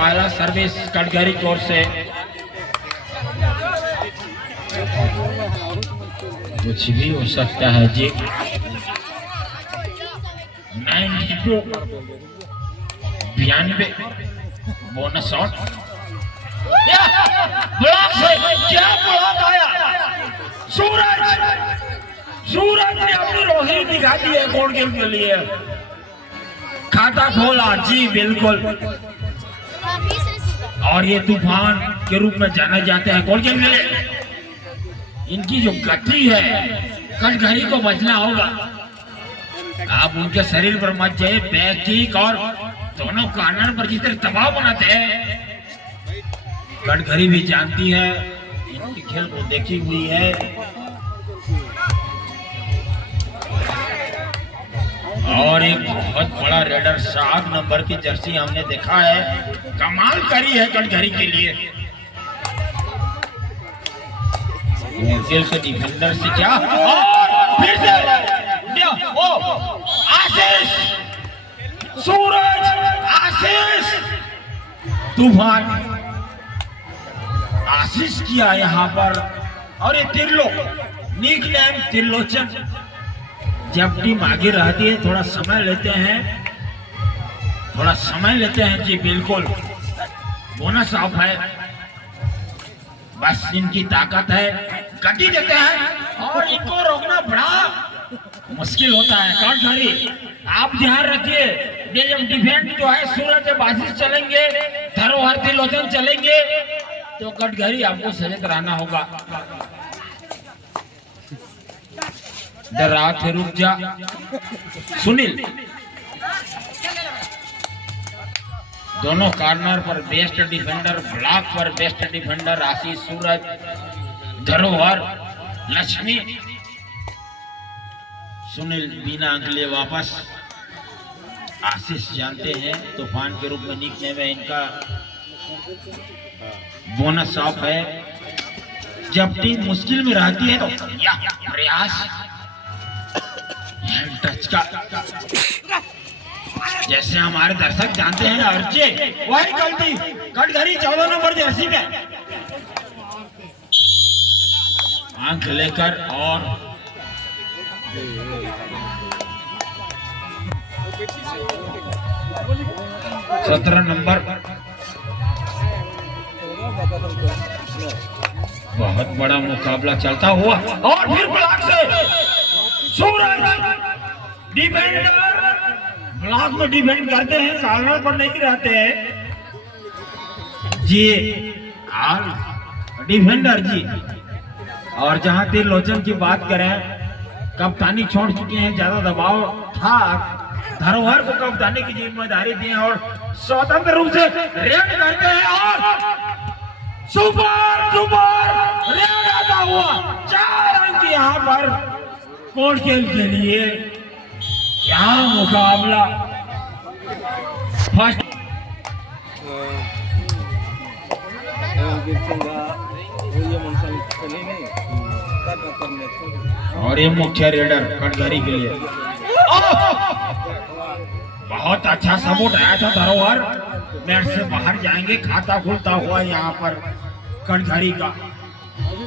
पहला सर्विस कटघरी की ओर से। कुछ भी हो सकता है जी। 92 बोनस शॉट। ब्लॉक से क्या ब्लॉक आया। सूरज ने अपनी रोशनी दिखा दी है कोर्ट गेम के लिए। खाता खोला जी बिल्कुल। और ये तूफान के रूप में जाना जाते हैं कोर्ट गेम के लिए। इनकी जो गति है कटघरी को बचना होगा। आप उनके शरीर पर मत जाइए। बैक किक और दोनों कॉर्नर पर जिस तरह दबाव बनाते हैं कटघरी भी जानती है, इनकी खेल को देखी हुई है। और एक बहुत बड़ा रेडर 7 नंबर की जर्सी हमने देखा है, कमाल करी है कटघरी के लिए। दिल से डिफेंडर से क्या और फिर से ओ आशीष, सूरज, आशीष, तूफान, आशीष किया यहाँ पर। और ये तिरलो निक नेम त्रिलोचन। जब टीम आगे रहती है थोड़ा समय लेते हैं जी बिल्कुल। बोनस ऑफ है, बस इनकी ताकत है, गति देते हैं और इनको रोकना बड़ा मुश्किल होता है। कटघरी आप ध्यान रखिए, ये जब डिफेंस जो है सूरज जब आशीष चलेंगे, धरोहर त्रिलोचन चलेंगे तो कटघरी आपको सजग रहना होगा। डरा थे रुक जा सुनील। दोनों कॉर्नर पर बेस्ट डिफेंडर, ब्लॉक पर बेस्ट डिफेंडर आशीष, सूरज, धरोहर, लक्ष्मी, सुनील बिना अंक लिए वापस। आशीष जानते हैं तूफान के रूप में निकने में इनका बोनस ऑफ है। जब टीम मुश्किल में रहती है तो यह प्रयास हैंड टच का, जैसे हमारे दर्शक जानते हैं अर्चे, वही गलती कटघरी 14 नंबर जर्सी में आंख लेकर और 17 नंबर। बहुत बड़ा मुकाबला चलता हुआ और फिर ब्लॉक से सूरज, डिफेंडर ब्लॉक में डिफेंड करते हैं, कॉर्नर पर नहीं रहते हैं जी। और डिफेंडर जी। और जहां त्रिलोचन की बात करें, कप्तानी छोड़ चुके हैं, ज्यादा दबाव था, धरोहर को कप्तानी की जिम्मेदारी दी और स्वतंत्र रूप से रेड करते हैं और सुपर रेड आता हुआ 4 अंक यहाँ पर कोर्ट गेम के लिए। क्या मुकाबला। फर्स्ट और ये मुख्य रेडर कटघरी के लिए बहुत अच्छा सपोर्ट आया था। धरोहर नेट से बाहर जाएंगे, खाता खुलता हुआ यहाँ पर कटघरी का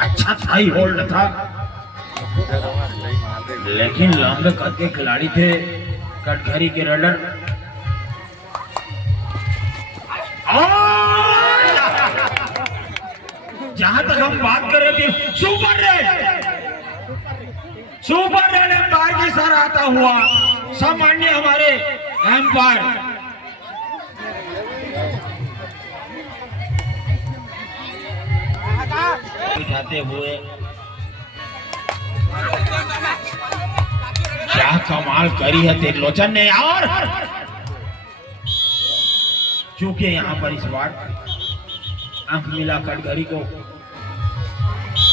अच्छा थाई होल्ड था, लेकिन लंबे कद के खिलाड़ी थे कटघरी के रेडर। जहां तक हम बात कर रहे थे सुपर रेड एम्पायर की सर आता हुआ सामान्य हमारे एम्पायर उठाते हुए क्या कमाल करी है त्रिलोचन ने। और चूंकि यहाँ पर इस बार अंक मिला कटघरी को,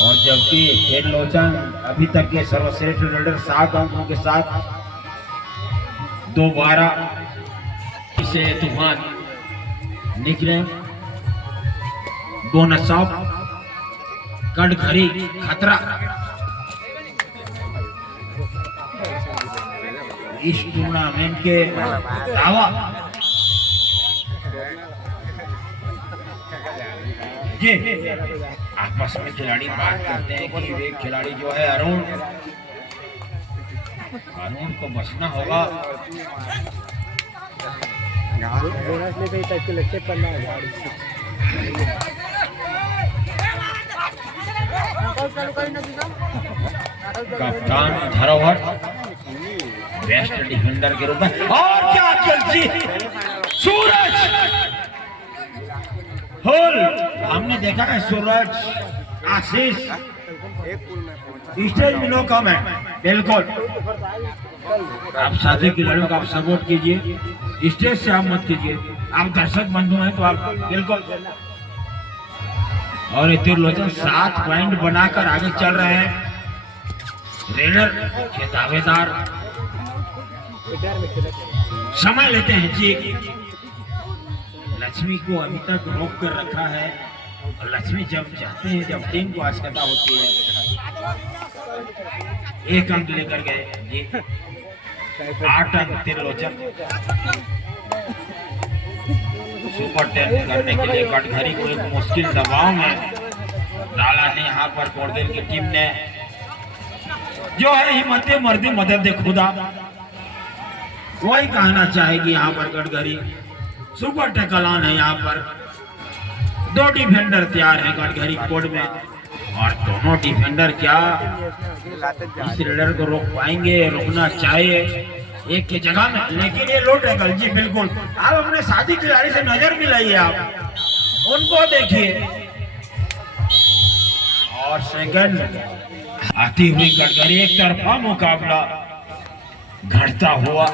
और जबकि त्रिलोचन अभी तक के सर्वश्रेष्ठ रेडर 7 अंकों के साथ 2-12 से तूफान निकले। बोनस ऑफ कटघरी खतरा। इस टूर्नामेंट के दावा जी आपस में खिलाड़ी बात करते हैं कि एक खिलाड़ी जो है अरुण को बचना होगा। कप्तान धरोहर बेस्ट डिफेंडर के रूप में, और क्या कैची सूरज होल। हमने देखा है सूरज आशीष स्टेज में नो कम है, बिल्कुल आप साथी खिलाड़ियों का आप सपोर्ट कीजिए, स्टेज से आप मत कीजिए, आप दर्शक बंधु हैं तो आप बिल्कुल। और त्रिलोचन 7 पॉइंट बनाकर आगे चल रहे हैं। रेडर के दावेदार समय लेते हैं जी। लक्ष्मी को अभी तक रोक कर रखा है और लक्ष्मी जब चाहते हैं, जब टीम को आवश्यकता होती है, 1 अंक लेकर गए जी। 8 अंक त्रिलोचन। सुपर 10 करने के लिए कटघरी को एक मुश्किल दबाव में डाला है यहाँ पर कोरदेल की टीम ने, जो है हिम्मत मर्दी मदद खुदा, वही कहना चाहेगी यहाँ पर कटघरी। सुपर टैकल-ऑन है यहाँ पर, 2 डिफेंडर तैयार है कटघरी कोर्ट में, और दोनों डिफेंडर क्या इस रेडर को रोक पाएंगे? रोकना चाहिए एक की जगह में, लेकिन ये लो टैकल जी। बिल्कुल आप अपने साथी खिलाड़ी से नजर मिलाइए, आप उनको देखिए। और सेकंड आती हुई कटघरी, एक तरफा मुकाबला घटता हुआ।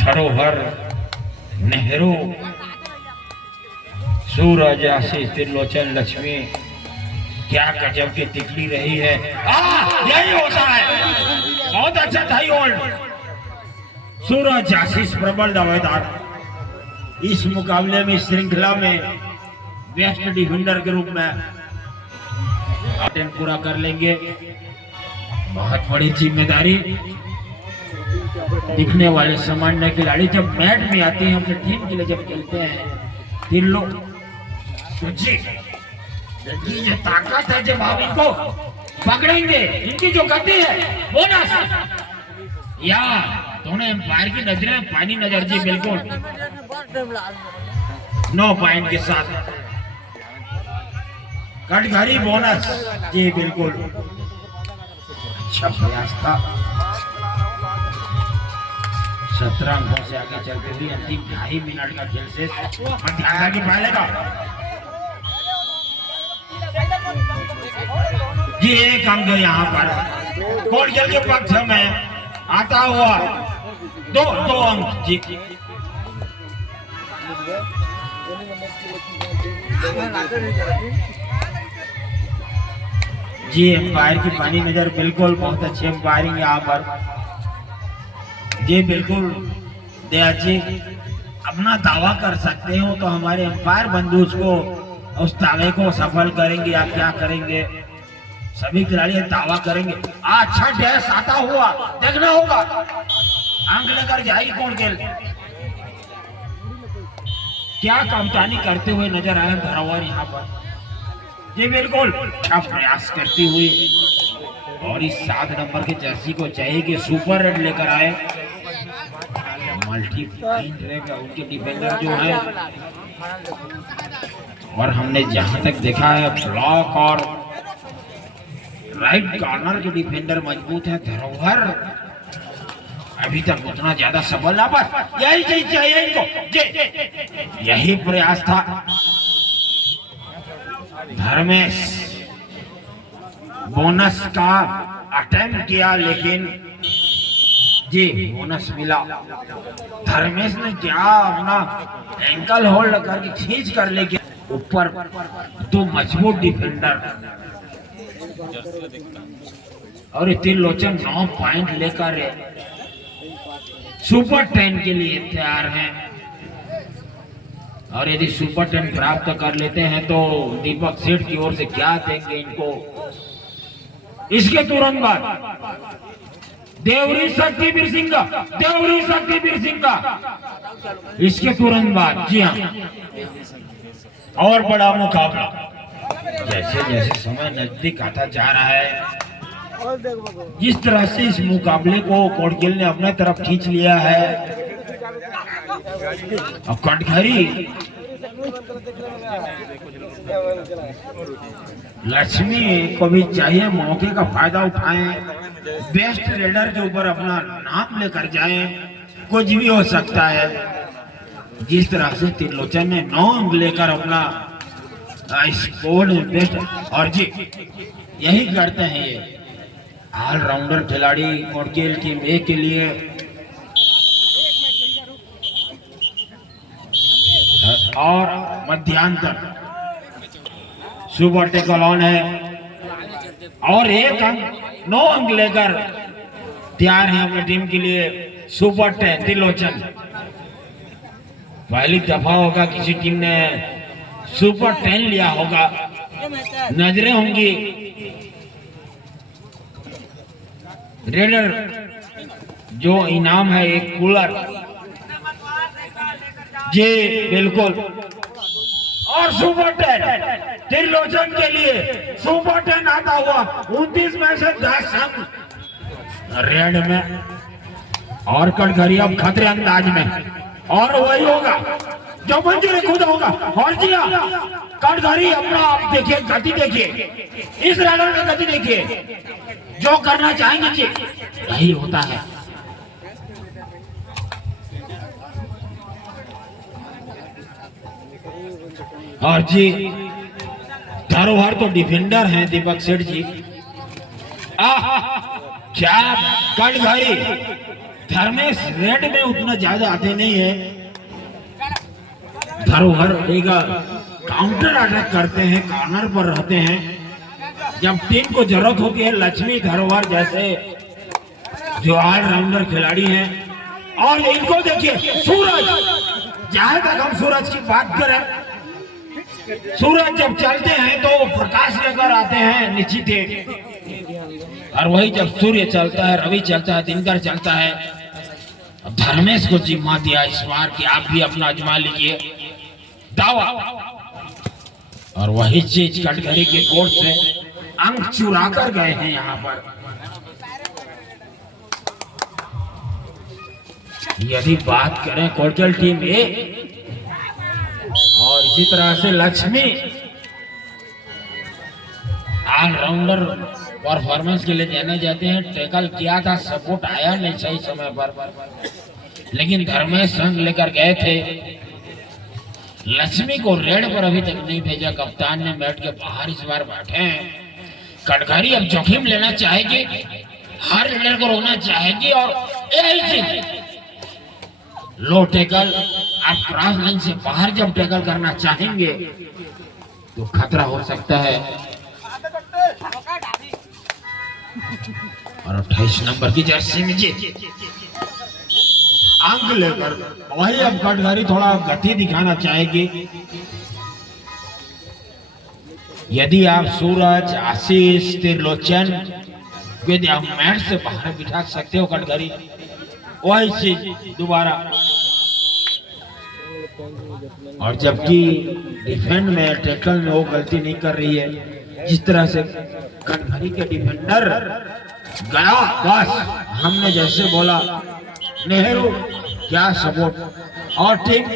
धरोहर नेहरू सूरज आशीष त्रिलोचन लक्ष्मी, क्या गजब की तिकड़ी रही है। यही होता है, बहुत अच्छा था होल्ड। सूरज आशीष प्रबल दावेदार इस मुकाबले में, श्रृंखला में बेस्ट डिफेंडर के रूप में अटेम्प्ट पूरा कर लेंगे। बहुत बड़ी जिम्मेदारी। दिखने वाले सामान्य खिलाड़ी जब मैच में आते हैं, अपनी टीम के लिए जब खेलते हैं, तीन लोग तो जी ये ताकत है, जब आप इनको पकड़ेंगे, इनकी जो गति है बोनस या दोनों एम्पायर की नजरें पानी नजर जी। बिल्कुल 9 पॉइंट के साथ कटघरी बोनस जी। बिल्कुल अच्छा प्रयास था। 17 अंकों से आगे चलते हुए अंतिम 2.5 मिनट का खेल से ध्यान की पालेगा जी। 1 अंक यहाँ पर कोर्ट के पक्ष में आता हुआ 2 अंक जी। जी एम्पायर की पानी नजर, बिल्कुल बहुत अच्छी एम्पायरिंग यहाँ पर जी। बिल्कुल दया जी अपना दावा कर सकते हो तो हमारे एम्पायर बंधु उसको, उस दावे को सफल करेंगे या क्या करेंगे? सभी खिलाड़ी दावा करेंगे। अच्छा डैश आता हुआ देखना होगा, अंक लेकर जाएगी कौन खेल। क्या कप्तानी करते हुए नजर आए धरोहर यहाँ पर जी। बिल्कुल अच्छा प्रयास करती हुई, और इस 7 नंबर की जर्सी को चाहिए कि सुपर रेड लेकर आए। मल्टी पॉइंट रहेगा उनके डिफेंडर जो है, और हमने जहां तक देखा है ब्लॉक और राइट कॉर्नर के डिफेंडर मजबूत है। धरोहर अभी तक उतना ज्यादा सबल ना, बस यही चाहिए इनको, यही प्रयास था। धर्मेश बोनस का अटेम्प्ट किया, लेकिन जी बोनस मिला। धर्मेश ने क्या अपना एंकल होल्ड करके खींच कर लेके ऊपर, तो मजबूत डिफेंडर। और त्रिलोचन 9 पॉइंट लेकर सुपर 10 के लिए तैयार हैं, और यदि सुपर 10 प्राप्त कर लेते हैं तो दीपक सेठ की ओर से क्या देंगे इनको। इसके तुरंत बाद देवरी शक्ति वीर सिंह का, देवरी शक्ति वीर सिंह का। इसके तुरंत बाद जी हाँ और बड़ा मुकाबला जैसे जैसे समय नजदीक आता जा रहा है, जिस तरह से इस मुकाबले को कोटगिल ने अपने तरफ खींच लिया है। अब कटघरी लक्ष्मी को भी चाहिए मौके का फायदा उठाएं, बेस्ट रेडर के ऊपर अपना नाम लेकर जाएं, कुछ भी हो सकता है। जिस तरह से त्रिलोचन ने 9 अंक लेकर अपना स्कोर बेस्ट और जी यही करते हैं ये ऑलराउंडर खिलाड़ी कोटगिल टीम ए के लिए। और मध्यांतर सुपर टेकल ऑन है और 1 अंक 9 अंक लेकर तैयार है अपनी टीम के लिए सुपर 10 त्रिलोचन। पहली दफा होगा किसी टीम ने सुपर 10 लिया होगा, नजरें होंगी रेडर जो इनाम है एक कूलर जी बिल्कुल। और सुपर 10 त्रिलोचन के लिए सुपर 10 आता हुआ 29 में से 10 अंक रेड में और कटघरी अब खतरे अंदाज में और वही होगा जो मंजूरी खुद होगा। और जी कटघरी अपना आप देखिए गति, देखिए इस रेडर की गति देखिए, जो करना चाहेंगे जी यही होता है। और जी धरोहर तो डिफेंडर हैं दीपक सेठ जी। क्या कटघरी धर्मेश रेड में उतना ज्यादा आते नहीं है, धरोहर एक काउंटर अटैक करते हैं, कॉर्नर पर रहते हैं जब टीम को जरूरत होती है। लक्ष्मी धरोहर जैसे जो ऑलराउंडर खिलाड़ी हैं। और इनको देखिए सूरज, जहां तक हम सूरज की बात करें, सूरज जब चलते हैं तो प्रकाश लेकर आते हैं निश्चित है, और वही जब सूर्य चलता है, रवि चलता है, दिनकर चलता है। अब धर्मेश को जिम्मा दिया इस बार कि आप भी अपना आजमा लीजिए दावा, और वही चीज कटघरी के कोर्ट से अंक चुरा कर गए हैं यहाँ पर। यदि बात करें कोटगिल टीम ए और इसी तरह से लक्ष्मी ऑलराउंडर परफॉर्मेंस के लिए जाने जाते हैं। टैकल किया था, सपोर्ट आया नहीं सही समय पर, लेकिन धर्मेश संग लेकर गए थे। लक्ष्मी को रेड पर अभी तक नहीं भेजा, कप्तान ने मैट के बाहर इस बार बैठे हैं। कटघरी अब जोखिम लेना चाहेगी, हर रेडर को रोकना चाहेगी और लो टैकल, आप क्रॉस लाइन से बाहर जब टैकल करना चाहेंगे तो खतरा हो सकता है। और 28 नंबर की जर्सी में जी अंक लेकर वही अब कटघरी थोड़ा गति दिखाना चाहेगी। यदि आप सूरज, आशीष, त्रिलोचन यदि आप मैच से बाहर बिठा सकते हो कटघरी, वही चीज दोबारा। और जबकि डिफेंड में, टैकल में वो गलती नहीं कर रही है, जिस तरह से कटघरी के डिफेंडर गया, बस हमने जैसे बोला नेहरू क्या सपोर्ट। और टीम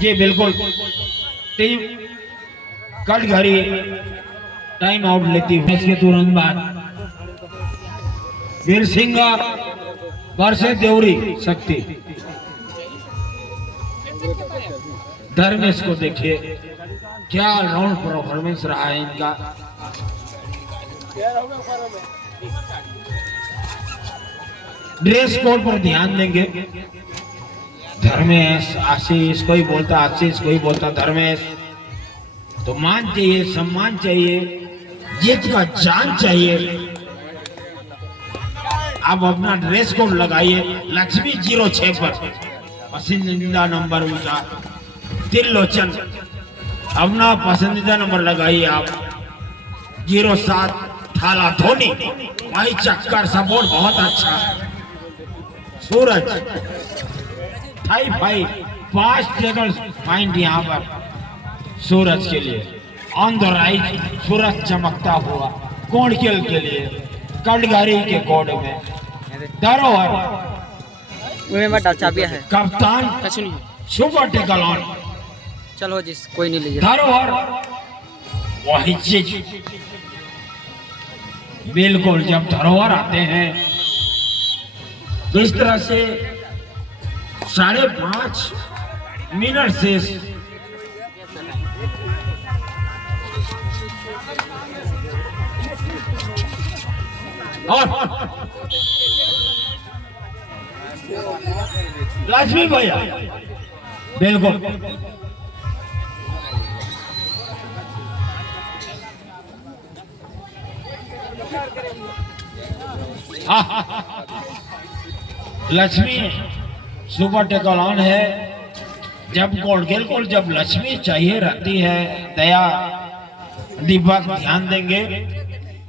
जी बिल्कुल, टीम कटघरी टाइम आउट लेती है। इसके तुरंत बाद वीर सिंह वर्सेस देवरी शक्ति। धर्मेश को देखिए क्या राउंड परफॉर्मेंस रहा है इनका। ड्रेस कोड पर ध्यान देंगे। धर्मेश, आशीष, कोई बोलता आशीष, कोई बोलता धर्मेश। तो मान चाहिए, सम्मान चाहिए, जीत का जान चाहिए। आप अपना ड्रेस कोड लगाइए। लक्ष्मी 06 पर पसंदीदा नंबर उनका। त्रिलोचन अपना पसंदीदा नंबर लगाइए आप। 07 थाला धोनी, भाई चक्कर सपोर्ट बहुत अच्छा। सूरज 5 टेबल पॉइंट यहाँ पर सूरज के लिए। ऑन द राइट सूरज चमकता हुआ कोणकेल के लिए कटघरी के कोड में धरोहर कप्तान सुपर टेकल ऑन। चलो जिस कोई नहीं लीजिए धरोहर वही चीज बिल्कुल। जब धरोहर आते हैं तो इस तरह से 5.5 मिनट से और लक्ष्मी भैया बिल्कुल लक्ष्मी सुपर टेकल ऑन है। जब कोणकेल को जब लक्ष्मी चाहिए रहती है, दया दीपक ध्यान देंगे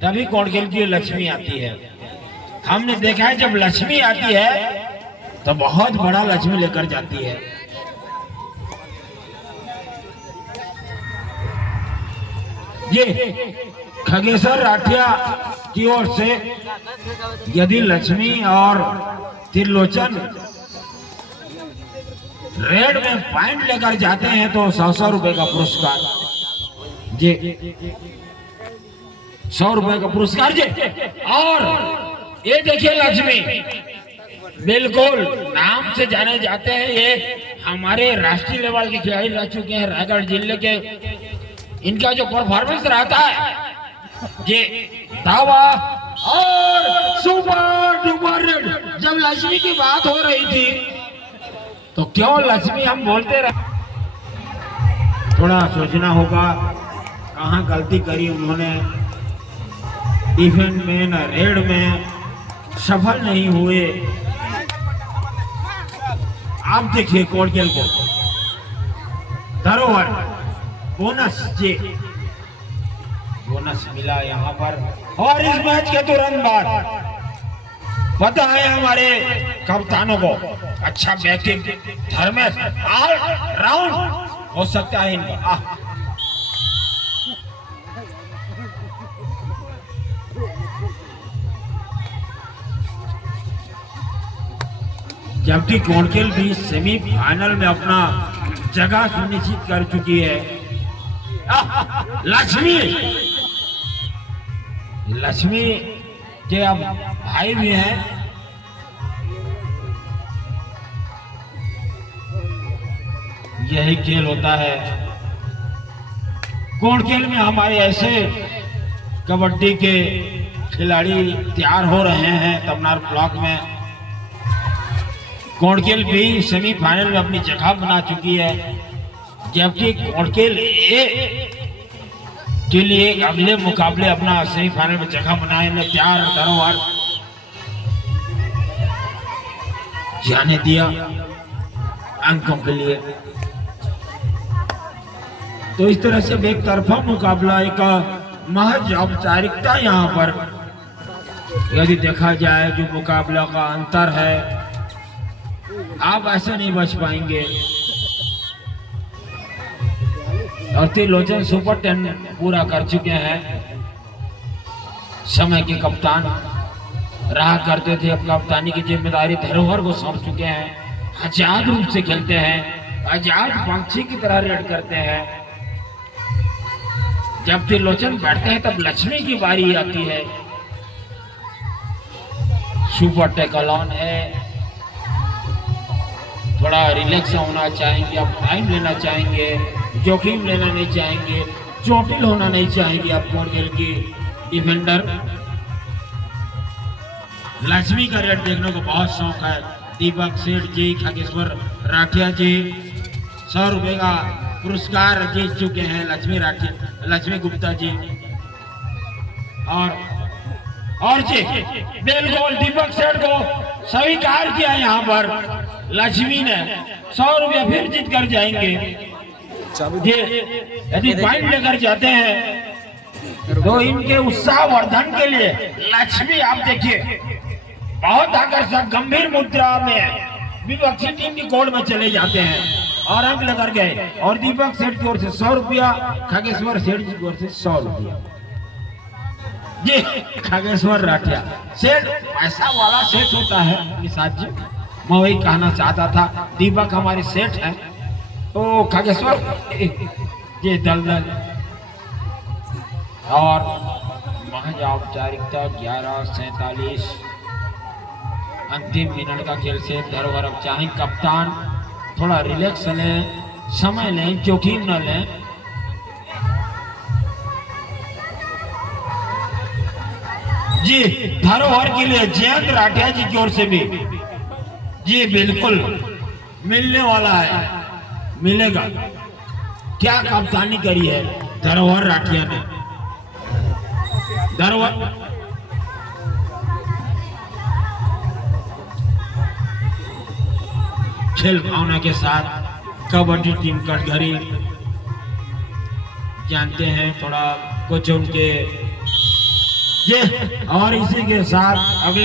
तभी कोणकेल की लक्ष्मी आती है। हमने देखा है जब लक्ष्मी आती है तो बहुत बड़ा लक्ष्मी लेकर जाती है। ये खगेश्वर राठिया की ओर से यदि लक्ष्मी और त्रिलोचन रेड में पॉइंट लेकर जाते हैं तो 100 रुपए का पुरस्कार जी, 100 रुपए का पुरस्कार जी। और ये देखिए लक्ष्मी बिल्कुल नाम से जाने जाते हैं। ये हमारे राष्ट्रीय लेवल के खिलाड़ी रह चुके हैं रायगढ़ जिले के। इनका जो परफॉर्मेंस रहता है ये दावा और सुपर डुपर रेड। जब लक्ष्मी की बात हो रही थी तो क्यों लक्ष्मी हम बोलते रहे। थोड़ा सोचना होगा कहाँ गलती करी उन्होंने। इवेंट में न रेड में सफल नहीं हुए। आप देखिए कोणकेल को धरोहर बोनस जी, बोनस मिला यहाँ पर। और इस मैच के तुरंत बाद पता है हमारे कप्तानों को अच्छा बैटिंग धर्मेश ऑल राउंड हो सकता है इनका। जबकि कोणकेल भी सेमीफाइनल में अपना जगह सुनिश्चित कर चुकी है। लक्ष्मी के अब भाई भी हैं। यही खेल होता है। कोणकेल में हमारे ऐसे कबड्डी के खिलाड़ी तैयार हो रहे हैं। तमनार ब्लॉक में कोणकेल भी सेमीफाइनल में अपनी जगह बना चुकी है। जबकि कोणकेल ए के लिए अगले मुकाबले अपना सेमीफाइनल में जगह बनाने में तैयार धरोहर जाने दिया अंकों के लिए। तो इस तरह से एक तरफा मुकाबला, एक महज औपचारिकता यहाँ पर यदि देखा जाए जो मुकाबला का अंतर है, आप ऐसे नहीं बच पाएंगे। और त्रिलोचन सुपर 10 पूरा कर चुके हैं। समय के कप्तान रहा करते थे, अब कप्तानी की जिम्मेदारी धरोहर को सौंप चुके हैं। आजाद रूप से खेलते हैं, आजाद पंछी की तरह रेड करते हैं। जब त्रिलोचन बैठते हैं तब लक्ष्मी की बारी आती है। सुपर टेकल ऑन है। थोड़ा रिलैक्स होना चाहेंगे, आप टाइम लेना चाहेंगे, जोखिम लेना नहीं चाहेंगे, चोटिल होना नहीं चाहेंगे। आप कोणकेल की डिफेंडर लक्ष्मी का रेड देखने को बहुत शौक है। दीपक सेठ जी, खगेश्वर राठिया जी 100 रुपए का पुरस्कार जीत चुके हैं। लक्ष्मी गुप्ता जी और जी बिल्कुल दीपक सेठ को स्वीकार किया। यहाँ पर लक्ष्मी ने 100 रुपया फिर जीत कर जाएंगे। यदि पॉइंट लेकर जाते हैं तो इनके उत्साह वर्धन के लिए लक्ष्मी आप देखिए बहुत आकर्षक गंभीर मुद्रा में विपक्षी टीम की कोर्ट में चले जाते हैं और अंक लेकर गए। और दीपक सेठ की ओर से 100 रुपया, खगेश्वर सेठ जी की ओर से 100 रुपया। जी खगेश्वर राठिया सेठ पैसा वाला सेठ होता है निषाद जी, मैं वही कहना चाहता था। दीपक हमारे सेठ है तो खगेश्वर ये दलदल और महज औपचारिकता 11:47 अंतिम मिनट का खेल से धरोहर। अब चाहे कप्तान थोड़ा रिलैक्स लें, समय लें, जोखिम न लें। जी धरोहर के लिए जयंत राठिया जी की ओर से भी जी बिल्कुल मिलने वाला है, मिलेगा। क्या कप्तानी करी है धरोहर राठिया ने। धरोहर खेल भावना के साथ कबड्डी टीम कटघरी जानते हैं थोड़ा कुछ उनके ये। और इसी के साथ अगले